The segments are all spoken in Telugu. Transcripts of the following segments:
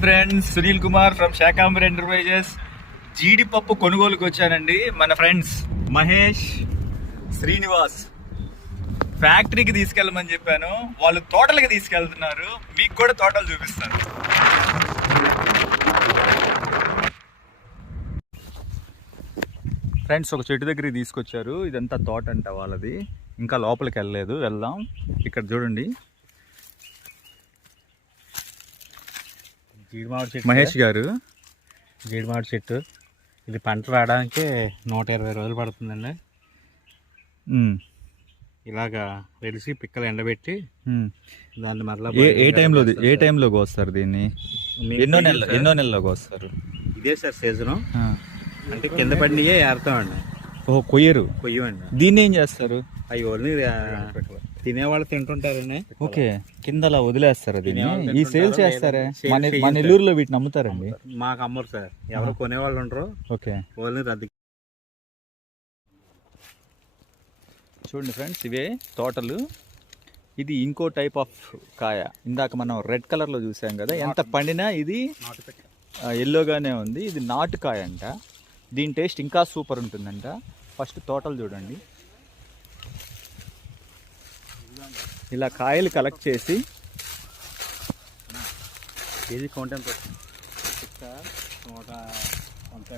Friends, Sunil Kumar from Shakambari enterprises. జీడిపప్పు కొనుగోలుకు వచ్చానండి. మన ఫ్రెండ్స్ మహేష్, శ్రీనివాస్ ఫ్యాక్టరీకి తీసుకెళ్ళమని చెప్పాను. వాళ్ళు తోటలకి తీసుకెళ్తున్నారు. మీకు కూడా తోటలు చూపిస్తాను. ఫ్రెండ్స్, ఒక చెట్టు దగ్గరికి తీసుకొచ్చారు. ఇదంతా తోట అంట వాళ్ళది. ఇంకా లోపలికి వెళ్ళలేదు, వెళ్దాం. ఇక్కడ చూడండి, జీడిమామిడి చెట్టు. మహేష్ గారు జీడిమామిడి చెట్టు ఇది పంట రావడానికి 120 రోజులు పడుతుందండి. ఇలాగా వెలిసి పిక్కలు ఎండబెట్టి దాన్ని మరలా ఏ టైంలో కోస్తారు దీన్ని? ఎన్నో నెలలో కోస్తారు? ఇదే సార్ సీజను. అంటే కింద పడినయే ఏరుతామండి. కొయ్యమండి. దీన్ని ఏం చేస్తారు? అవి ఓన్లీ తినేవాళ్ళు తింటుంటారండి. ఓకే, కింద అలా వదిలేస్తారా దీన్ని? ఈ సేల్ చేస్తారా? మన నెల్లూరులో వీటిని అమ్ముతారండి. మాకు అమ్మరు సార్, ఎవరు కొనేవాళ్ళు ఉండరు. ఓకే, ఓన్లీ రద్దు. చూడండి ఫ్రెండ్స్, ఇవే తోటలు. ఇది ఇంకో టైప్ ఆఫ్ కాయ. ఇందాక మనం రెడ్ కలర్లో చూసాం కదా, ఎంత పండినా ఇది ఎల్లోగానే ఉంది. ఇది నాటు కాయ అంట. దీని టేస్ట్ ఇంకా సూపర్ ఉంటుందంట. ఫస్ట్ తోటలు చూడండి. ఇలా కాయలు కలెక్ట్ చేసి కేజీ కౌంట్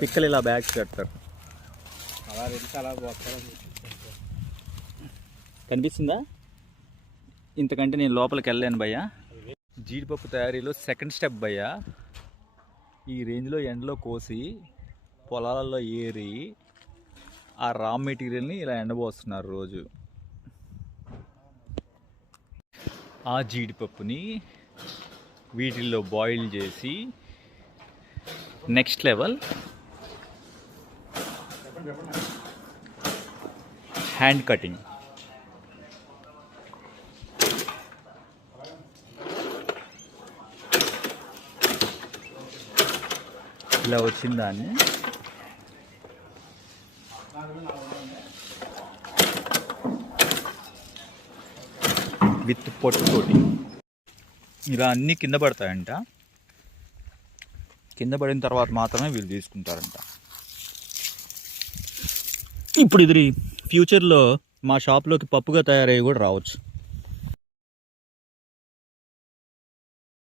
పిక్కలు ఇలా బ్యాగ్స్ కడతారు. కనిపిస్తుందా? ఇంతకంటే నేను లోపలికి వెళ్ళాను భయ్యా. జీడిపప్పు తయారీలో సెకండ్ స్టెప్ భయ్యా. ఈ రేంజ్లో ఎండలో కోసి పొలాలలో ఏరి ఆ రా మెటీరియల్ని ఇలా ఎండబోస్తున్నారు రోజు. ఆ జీడిపప్పుని వీటిల్లో బాయిల్ చేసి నెక్స్ట్ లెవెల్ హ్యాండ్ కటింగ్. ఇలా వచ్చిన దాన్ని విత్ పొట్టుతోటి ఇలా అన్నీ కింద పడతాయంట. కింద పడిన తర్వాత మాత్రమే వీళ్ళు తీసుకుంటారంట. ఇప్పుడు ఇది ఫ్యూచర్లో మా షాప్లోకి పప్పుగా తయారయ్యి కూడా రావచ్చు.